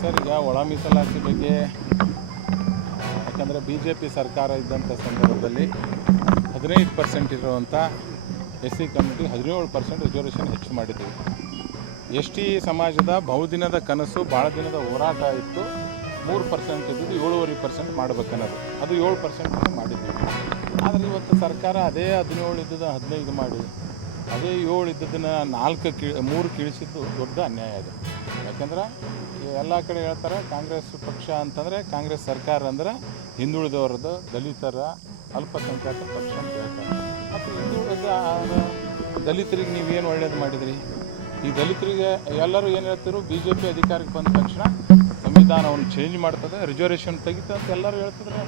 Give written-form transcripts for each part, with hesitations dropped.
Sir, ಈಗ ಒಳ ಮೀಸಲಾತಿ ಬಗ್ಗೆ ಯಾಕಂದರೆ BJP ಸರ್ಕಾರ ಇದ್ದಂಥ ಸಂದರ್ಭದಲ್ಲಿ 15% ಇರುವಂಥ SC ಕಮ್ಯುನಿಟಿ 17% ರಿಸರ್ವೇಷನ್ ಹೆಚ್ಚು ಮಾಡಿದ್ದೀವಿ. ST ಸಮಾಜದ ಬಹುದಿನದ ಕನಸು, ಭಾಳ ದಿನದ ಹೋರಾಟ ಇತ್ತು. 3% ಇದ್ದಿದ್ದು 7.5% ಮಾಡಬೇಕನ್ನೋದು, ಅದು 7% ಮಾಡಿದ್ದೀವಿ. ಆದರೆ ಇವತ್ತು ಸರ್ಕಾರ ಅದೇ 17 ಇದ್ದದ್ದು 15 ಮಾಡಿ, ಅದೇ 7 ಇದ್ದದನ್ನು 3 ಕೀಳಿಸಿದ್ದು ದೊಡ್ಡ ಅನ್ಯಾಯ ಇದೆ. ಯಾಕಂದ್ರೆ ಎಲ್ಲ ಕಡೆ ಹೇಳ್ತಾರೆ ಕಾಂಗ್ರೆಸ್ ಪಕ್ಷ ಅಂತಂದರೆ, ಕಾಂಗ್ರೆಸ್ ಸರ್ಕಾರ ಅಂದ್ರೆ ಹಿಂದುಳಿದವರದ್ದು, ದಲಿತರ, ಅಲ್ಪಸಂಖ್ಯಾತ ಪಕ್ಷ ಅಂತ ಹೇಳ್ತಾರೆ. ಮತ್ತು ಹಿಂದುಳಿದ ದಲಿತರಿಗೆ ನೀವೇನು ಒಳ್ಳೇದು ಮಾಡಿದ್ರಿ? ಈ ದಲಿತರಿಗೆ ಎಲ್ಲರೂ ಏನು ಹೇಳ್ತಿರು, BJP ಅಧಿಕಾರಕ್ಕೆ ಬಂದ ತಕ್ಷಣ ಸಂವಿಧಾನವನ್ನು ಚೇಂಜ್ ಮಾಡ್ತದೆ, ರಿಸರ್ವೇಷನ್ ತೆಗಿತದೆ ಅಂತ ಎಲ್ಲರೂ ಹೇಳ್ತಿದ್ರೆ,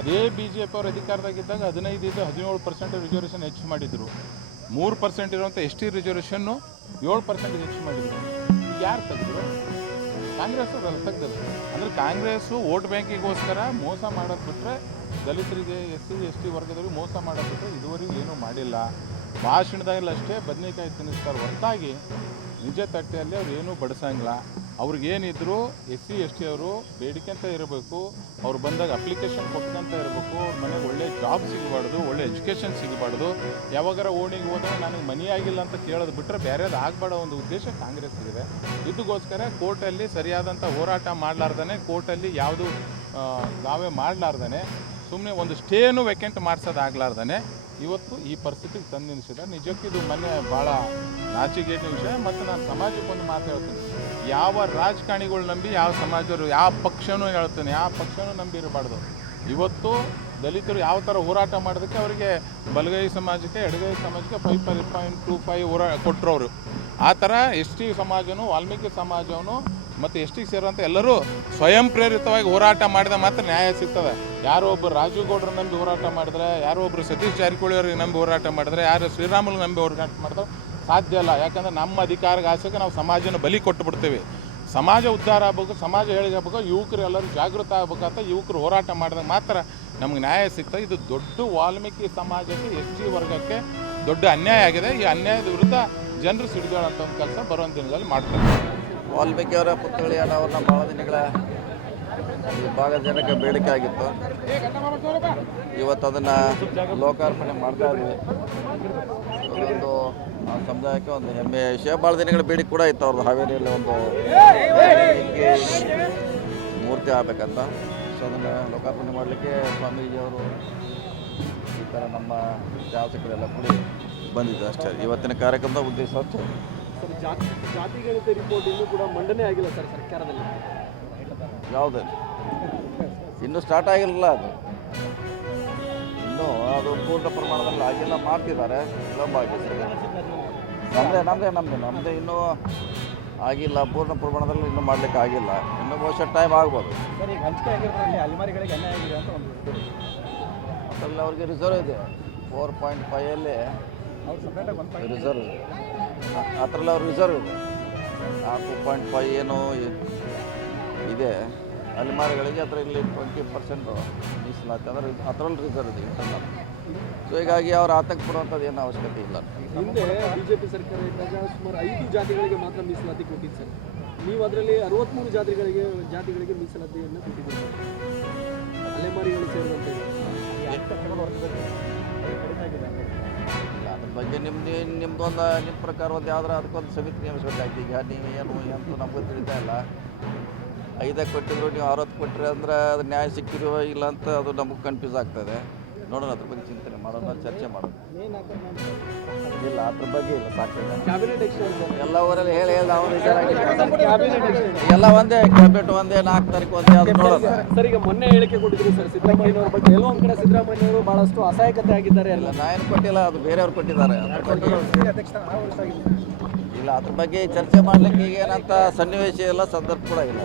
ಅದೇ BJP ಅವ್ರ ಅಧಿಕಾರದಾಗಿದ್ದಾಗ 15 ಇದ್ದು 17% ರಿಸರ್ವೇಷನ್ ಹೆಚ್ಚು ಮಾಡಿದರು. 3% ಇರುವಂಥ ST ರಿಸರ್ವೇಷನ್ನು 7% ಹೆಚ್ಚು ಮಾಡಿದರು. ಈಗ ಯಾರು ತೆಗೆದ್ರು? ಕಾಂಗ್ರೆಸ್ ಅವರು ತೆಗ್ದರು. ಅಂದರೆ ಕಾಂಗ್ರೆಸ್ಸು ವೋಟ್ ಬ್ಯಾಂಕಿಗೋಸ್ಕರ ಮೋಸ ಮಾಡೋದು ಬಿಟ್ಟರೆ, ದಲಿತರಿಗೆ SC ST ವರ್ಗದವ್ರಿಗೆ ಮೋಸ ಮಾಡೋದು ಬಿಟ್ಟರೆ ಇದುವರೆಗೂ ಏನೂ ಮಾಡಿಲ್ಲ. ಭಾಷಣದಾಗೆಲ್ಲ ಅಷ್ಟೇ ಬದನೆಕಾಯಿ ತಿನ್ನಿಸ್ತಾರೆ ಹೊರತಾಗಿ ನಿಜ ತಟ್ಟೆಯಲ್ಲಿ ಅವ್ರು ಏನೂ ಬಡಿಸಂಗಿಲ್ಲ. ಅವ್ರಿಗೇನಿದ್ರು SC ST ಅವರು ಬೇಡಿಕೆಂತ ಇರಬೇಕು, ಅವ್ರು ಬಂದಾಗ ಅಪ್ಲಿಕೇಶನ್ ಕೊಟ್ಕೊಂತ ಇರಬೇಕು, ಅವ್ರ ಮನೆಗೆ ಒಳ್ಳೆ ಜಾಬ್ ಸಿಗಬಾರ್ದು, ಒಳ್ಳೆ ಎಜುಕೇಷನ್ ಸಿಗಬಾರ್ದು, ಯಾವಾಗಾರ ಓಣಿಗೆ ಹೋದಾಗ ನನಗೆ ಮನಿ ಆಗಿಲ್ಲ ಅಂತ ಕೇಳೋದು ಬಿಟ್ಟರೆ ಬೇರೆದು ಆಗಬಾರ್ದೋ ಒಂದು ಉದ್ದೇಶ ಕಾಂಗ್ರೆಸ್ಸಿಗಿದೆ. ಇದಕ್ಕೋಸ್ಕರ ಕೋರ್ಟಲ್ಲಿ ಸರಿಯಾದಂಥ ಹೋರಾಟ ಮಾಡಲಾರ್ದೇ, ಕೋರ್ಟಲ್ಲಿ ಯಾವುದು ದಾವೆ ಮಾಡಲಾರ್ದೇ, ಸುಮ್ಮನೆ ಒಂದು ಸ್ಟೇನು ವೆಕೆಂಟ್ ಮಾಡಿಸೋದಾಗಲಾರ್ದೇ ಇವತ್ತು ಈ ಪರಿಸ್ಥಿತಿಗೆ ತಂದು ನಿಲ್ಲಿಸಿದೆ. ನಿಜಕ್ಕೂ ಇದು ಮೊನ್ನೆ ಭಾಳ ನಾಚಿಕೆಗೇಡಿನ ವಿಷಯ. ಮತ್ತು ನಾನು ಸಮಾಜಕ್ಕೊಂದು ಮಾತು ಹೇಳ್ತೀನಿ, ಯಾವ ರಾಜಕಾರಣಿಗಳು ನಂಬಿ ಯಾವ ಸಮಾಜರು, ಯಾವ ಪಕ್ಷನೂ ಹೇಳ್ತೀನಿ, ಯಾವ ಪಕ್ಷನೂ ನಂಬಿ ಇರಬಾರ್ದು. ಇವತ್ತು ದಲಿತರು ಯಾವ ಥರ ಹೋರಾಟ ಮಾಡೋದಕ್ಕೆ ಅವರಿಗೆ ಬಲಗೈ ಸಮಾಜಕ್ಕೆ, ಎಡಗೈ ಸಮಾಜಕ್ಕೆ 5.25 ಕೊಟ್ಟರು ಅವರು. ಆ ಥರ ST ಸಮಾಜನೂ, ವಾಲ್ಮೀಕಿ ಸಮಾಜವೂ ಮತ್ತು ST ಸೇರುವಂಥ ಎಲ್ಲರೂ ಸ್ವಯಂ ಪ್ರೇರಿತವಾಗಿ ಹೋರಾಟ ಮಾಡಿದ ಮಾತ್ರ ನ್ಯಾಯ ಸಿಗ್ತದೆ. ಯಾರೋ ಒಬ್ಬರು ರಾಜೀವ್ ಗೌಡ್ರು ನಂಬಿ ಹೋರಾಟ ಮಾಡಿದ್ರೆ, ಯಾರೋ ಒಬ್ಬರು ಸತೀಶ್ ಜಾರಕಿಹೊಳಿ ಅವ್ರಿಗೆ ನಂಬಿ ಹೋರಾಟ ಮಾಡಿದ್ರೆ, ಯಾರು ಶ್ರೀರಾಮುಲು ನಂಬಿ ಹೋರಾಟ ಮಾಡಿದ್ರೆ ಸಾಧ್ಯ ಇಲ್ಲ. ಯಾಕಂದರೆ ನಮ್ಮ ಅಧಿಕಾರಕ್ಕೆ ಆಸೆಗೆ ನಾವು ಸಮಾಜನ ಬಲಿ ಕೊಟ್ಟು ಬಿಡ್ತೇವೆ. ಸಮಾಜ ಉದ್ಧಾರ ಆಗಬೇಕು, ಸಮಾಜ ಹೇಳಿಗೆ ಆಗಬೇಕು, ಯುವಕರು ಎಲ್ಲರೂ ಜಾಗೃತ ಆಗಬೇಕಂತ ಯುವಕರು ಹೋರಾಟ ಮಾಡಿದಾಗ ಮಾತ್ರ ನಮ್ಗೆ ನ್ಯಾಯ ಸಿಗ್ತದೆ. ಇದು ದೊಡ್ಡ ವಾಲ್ಮೀಕಿ ಸಮಾಜಕ್ಕೆ, ST ವರ್ಗಕ್ಕೆ ದೊಡ್ಡ ಅನ್ಯಾಯ ಆಗಿದೆ. ಈ ಅನ್ಯಾಯದ ವಿರುದ್ಧ ಜನರು ಸಿಡಿದೇಳಂಥ ಒಂದು ಕೆಲಸ ಬರುವಂಥ ದಿನದಲ್ಲಿ ಮಾಡ್ತಾರೆ. ವಾಲ್ಮೀಕಿ ಅವರ ಪುತ್ಥಳಿ ಅನಾವರಣ ಭಾಳ ದಿನಗಳ ಈ ಭಾಗದ ಜನಕ್ಕೆ ಬೇಡಿಕೆ ಆಗಿತ್ತು. ಇವತ್ತು ಅದನ್ನು ಲೋಕಾರ್ಪಣೆ ಮಾಡ್ತಾ ಇದ್ವಿ. ಅದೊಂದು ಆ ಸಮುದಾಯಕ್ಕೆ ಒಂದು ಹೆಮ್ಮೆಯ ವಿಷಯ. ಭಾಳ ದಿನಗಳ ಬೇಡಿಕೆ ಕೂಡ ಇತ್ತು ಅವ್ರದ್ದು, ಹಾವೇರಿಯಲ್ಲಿ ಒಂದು ಮೂರ್ತಿ ಆಗಬೇಕಂತ. ಸೊ ಅದನ್ನು ಲೋಕಾರ್ಪಣೆ ಮಾಡಲಿಕ್ಕೆ ಸ್ವಾಮೀಜಿಯವರು ಈ ಥರ ನಮ್ಮ ಶಾಸಕರೆಲ್ಲ ಕೂಡಿ ಬಂದಿದ್ದು ಅಷ್ಟೇ. ಇವತ್ತಿನ ಕಾರ್ಯಕ್ರಮದ ಉದ್ದೇಶ ಅಷ್ಟೇ. ಸರ್, ಜಾತಿಗಣಿತ ರಿಪೋರ್ಟ್ ಇನ್ನೂ ಕೂಡ ಮಂಡನೆ ಆಗಿಲ್ಲ ಸರ್ ಸರ್ಕಾರದಲ್ಲಿ. ಯಾವುದು ಇನ್ನೂ ಸ್ಟಾರ್ಟ್ ಆಗಿರಲಿಲ್ಲ, ಅದು ಇನ್ನೂ ಅದು ಪೂರ್ಣ ಪ್ರಮಾಣದಲ್ಲಿ ಆಗಿಲ್ಲ, ಮಾಡ್ತಿದ್ದಾರೆ, ವಿಳಂಬ ಆಗಿದೆ. ನಮ್ಮದೇ ಇನ್ನೂ ಆಗಿಲ್ಲ, ಪೂರ್ಣ ಪ್ರಮಾಣದಲ್ಲಿ ಇನ್ನೂ ಮಾಡಲಿಕ್ಕೆ ಆಗಿಲ್ಲ. ಇನ್ನೂ ಬಹುಶಃ ಟೈಮ್ ಆಗ್ಬೋದು. ಸರ್, ಈಗ ಹಂಚಿಕೆ ಆಗಿರೋದ್ರಲ್ಲಿ ಅಲೆಮಾರಿಗಳಿಗೆ ಅನ್ಯಾಯ ಆಗಿದೆ ಅಂತ ಒಂದು ಅದರಲ್ಲಿ ಅವ್ರಿಗೆ ರಿಸರ್ವ್ ಇದೆ. 4.5 ಅವ್ರು ಸಪ್ರೇಟಾಗಿ ರಿಸರ್ವ್ ಅದರಲ್ಲಿ ಅವ್ರ ರಿಸರ್ವ್ ಇದೆ. 4.5 ಏನೋ ಇದೆ ಅಲೆಮಾರಿಗಳಿಗೆ. ಅದರಲ್ಲಿ 20% ಮೀಸಲಾತಿ, ಅಂದರೆ ಅದರಲ್ಲಿ ರಿಸರ್ವ್ ಇದೆ ಇಂಟರ್ನಲ್. ಸೊ ಹೀಗಾಗಿ ಅವ್ರು ಆತಂಕ ಪಡುವಂಥದ್ದು ಏನು ಅವಶ್ಯಕತೆ ಇಲ್ಲ. ಹಿಂದೆ BJP ಸರ್ಕಾರ ಇದ್ದಾಗ ಸುಮಾರು 5 ಜಾತಿಗಳಿಗೆ ಮಾತ್ರ ಮೀಸಲಾತಿ ಕೊಟ್ಟಿದ್ದು ಸರ್. ನೀವು ಅದರಲ್ಲಿ 63 ಜಾತಿಗಳಿಗೆ ಮೀಸಲಾತಿಯನ್ನು ಕೊಟ್ಟಿದ್ದೀರಿ. ಅಲೆಮಾರಿಗಳು ಸೇರಿದಂತೆ ಅದ್ರ ಬಗ್ಗೆ ನಿಮ್ಮದೊಂದು ನಿಮ್ಮ ಪ್ರಕಾರ ಒಂದು ಯಾವ್ದಾರ ಅದಕ್ಕೊಂದು ಸಮಿತಿ ನೇಮಿಸ್ಬೇಕಾಯ್ತು. ಈಗ ನೀವು ಏನು ಅಂತೂ ನಮಗೂ ತಿಳಿತಾ ಇಲ್ಲ. 5 ಕೊಟ್ಟಿದ್ರು, ನೀವು 60 ಕೊಟ್ಟರೆ ಅಂದರೆ ಅದು ನ್ಯಾಯ ಸಿಕ್ಕಿರೋ ಇಲ್ಲ ಅಂತ ಅದು ನಮಗೆ ಕನ್ಫ್ಯೂಸ್ ಆಗ್ತದೆ. ನೋಡೋಣ, ಅದ್ರ ಬಗ್ಗೆ ಚಿಂತನೆ ಮಾಡೋಣ, ಚರ್ಚೆ ಮಾಡೋಣ. ಇಲ್ಲ, ಅದ್ರ ಬಗ್ಗೆ ಇಲ್ಲ, ಸಾಕಿಲ್ಲ. ಕ್ಯಾಬಿನೆಟ್ ಎಲ್ಲ ಊರಲ್ಲಿ ಹೇಳಿ ನಾವು ಎಲ್ಲ ಒಂದೇ ಕ್ಯಾಬಿನೆಟ್ ಒಂದೇ, 4 ತಾರೀಕು ಒಂದೇ, ಅದು ನೋಡೋಣ. ಸರ್, ಈಗ ಮೊನ್ನೆ ಹೇಳಿಕೆ ಕೊಟ್ಟಿದ್ರು ಸರ್ ಸಿದ್ದರಾಮಯ್ಯನವ್ರ ಬಗ್ಗೆ. ಕೆಲವೊಂದು ಕಡೆ ಸಿದ್ದರಾಮಯ್ಯವರು ಭಾಳಷ್ಟು ಅಸಹಾಯಕತೆ ಆಗಿದ್ದಾರೆ. ಇಲ್ಲ, ನಾ ಏನು ಕೊಟ್ಟಿಲ್ಲ, ಅದು ಬೇರೆಯವ್ರು ಕೊಟ್ಟಿದ್ದಾರೆ. ಇಲ್ಲ, ಅದ್ರ ಬಗ್ಗೆ ಚರ್ಚೆ ಮಾಡಲಿಕ್ಕೆ ಈಗ ಏನಂತ ಸನ್ನಿವೇಶ ಇಲ್ಲ, ಸಂದರ್ಭ ಕೂಡ ಇಲ್ಲ.